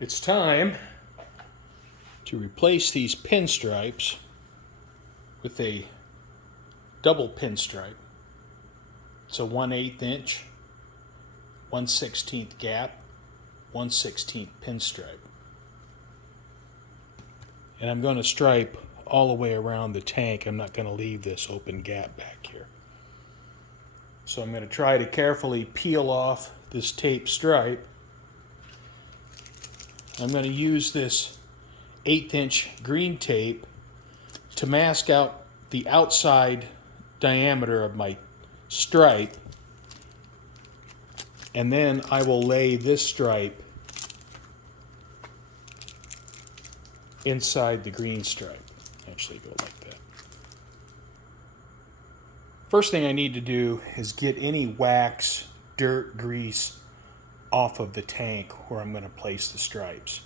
It's time to replace these pinstripes with a double pinstripe. It's a 1/8 inch, 1/16 gap, 1/16 pinstripe. And I'm going to stripe all the way around the tank. I'm not going to leave this open gap back here. So I'm going to try to carefully peel off this tape stripe. I'm going to use this 1/8 inch green tape to mask out the outside diameter of my stripe, and then I will lay this stripe inside the green stripe. Actually go like that. First thing I need to do is get any wax, dirt, grease off of the tank where I'm going to place the stripes.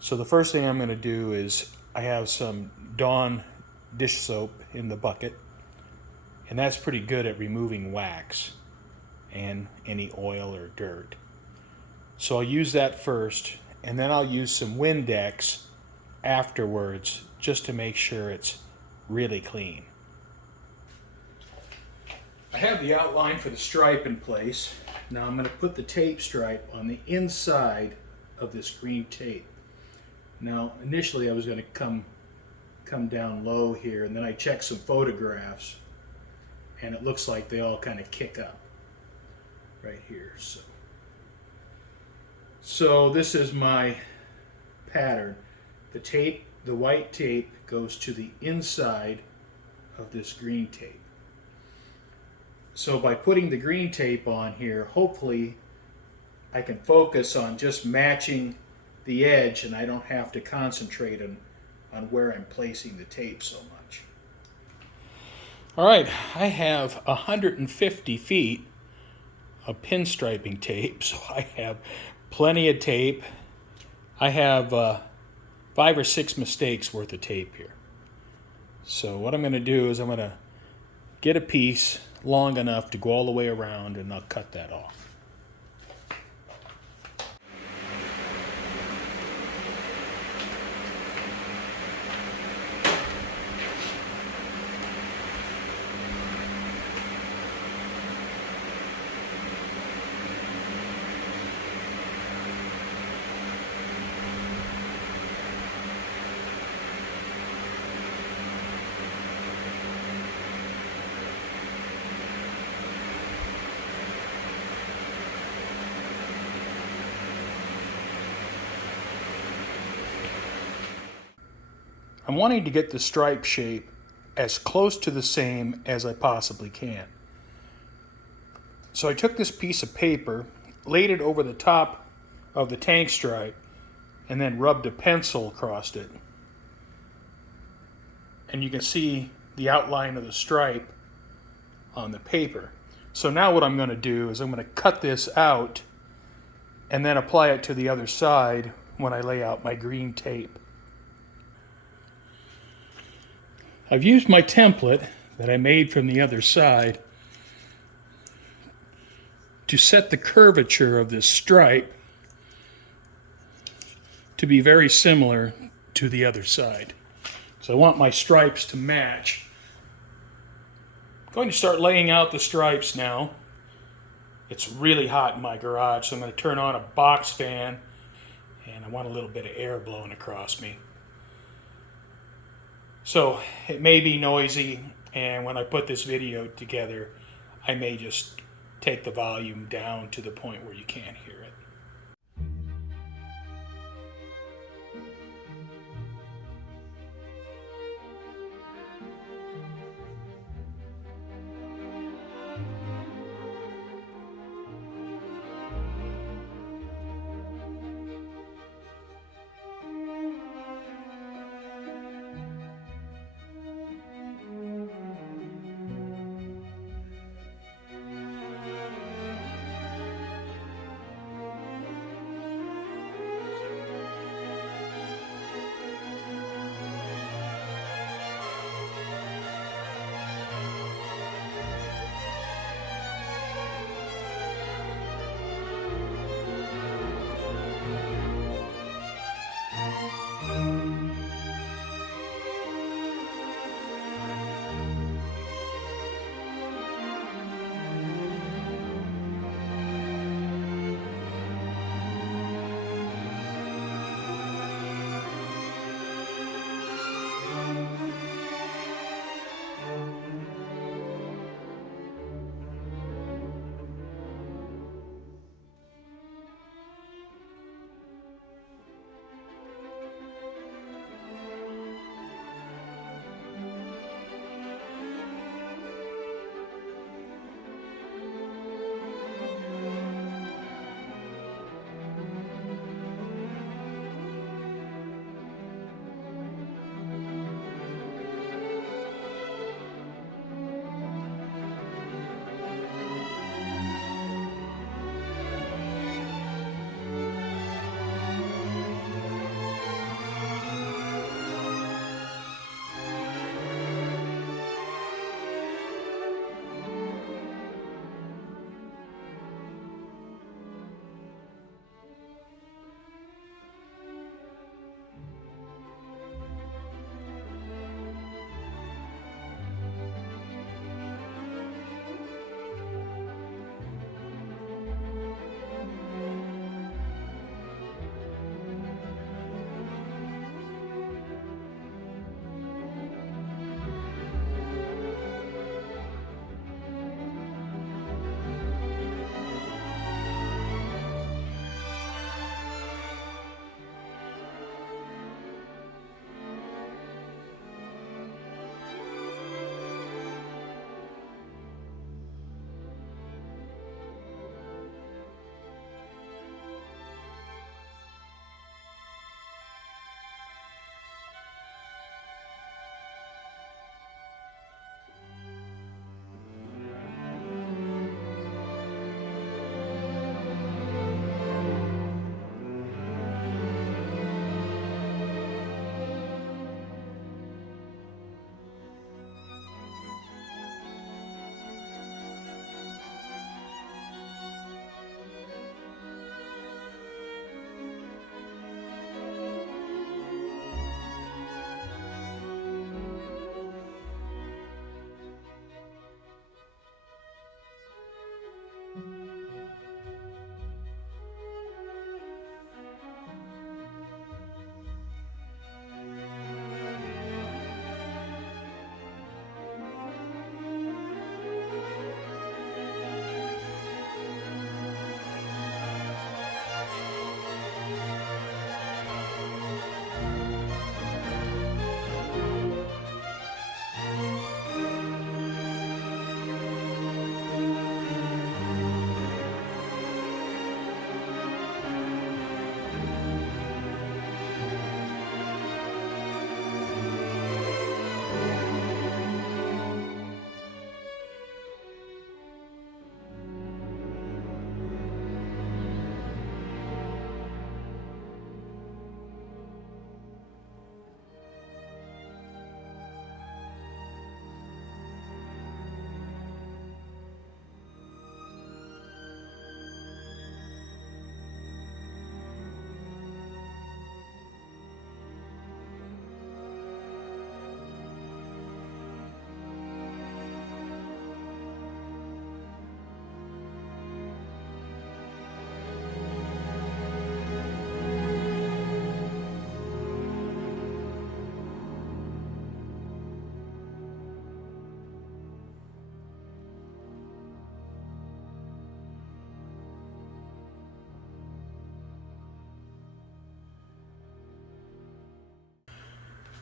So the first thing I'm going to do is I have some Dawn dish soap in the bucket, and that's pretty good at removing wax and any oil or dirt. So I'll use that first, and then I'll use some Windex afterwards just to make sure it's really clean. I have the outline for the stripe in place. Now I'm going to put the tape stripe on the inside of this green tape. Now initially I was going to come down low here, and then I checked some photographs and it looks like they all kind of kick up right here. So this is my pattern. The tape, the white tape, goes to the inside of this green tape. So by putting the green tape on here, hopefully I can focus on just matching the edge and I don't have to concentrate on where I'm placing the tape so much. All right, I have 150 feet of pinstriping tape, so I have plenty of tape. I have 5 or 6 mistakes worth of tape here. So what I'm going to do is I'm going to get a piece long enough to go all the way around, and I'll cut that off. I'm wanting to get the stripe shape as close to the same as I possibly can. So I took this piece of paper, laid it over the top of the tank stripe, and then rubbed a pencil across it. And you can see the outline of the stripe on the paper. So now what I'm going to do is I'm going to cut this out and then apply it to the other side when I lay out my green tape. I've used my template that I made from the other side to set the curvature of this stripe to be very similar to the other side. So I want my stripes to match. I'm going to start laying out the stripes now. It's really hot in my garage, so I'm going to turn on a box fan, and I want a little bit of air blowing across me. So it may be noisy, and when I put this video together, I may just take the volume down to the point where you can't hear it.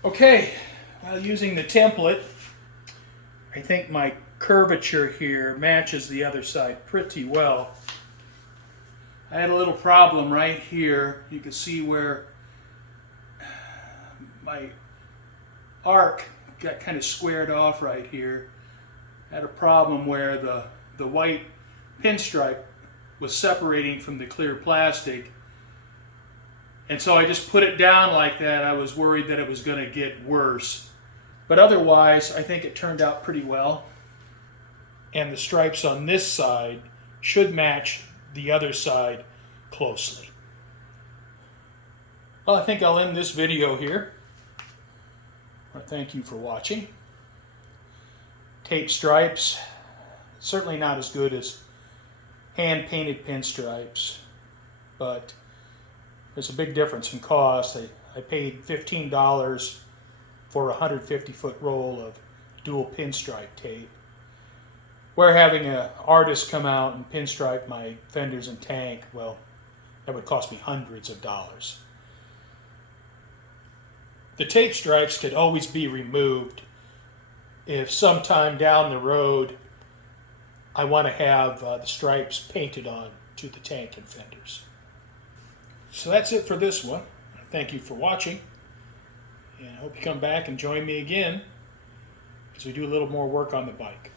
Okay, while using the template, I think my curvature here matches the other side pretty well. I had a little problem right here. You can see where my arc got kind of squared off right here. I had a problem where the white pinstripe was separating from the clear plastic. And so I just put it down like that. I was worried that it was going to get worse. But otherwise, I think it turned out pretty well. And the stripes on this side should match the other side closely. Well, I think I'll end this video here. Thank you for watching. Tape stripes, certainly not as good as hand-painted pinstripes, but there's a big difference in cost. I paid $15 for a 150-foot roll of dual pinstripe tape. Where having an artist come out and pinstripe my fenders and tank, well, that would cost me hundreds of dollars. The tape stripes could always be removed if sometime down the road I want to have the stripes painted on to the tank and fenders. So that's it for this one. Thank you for watching, and I hope you come back and join me again as we do a little more work on the bike.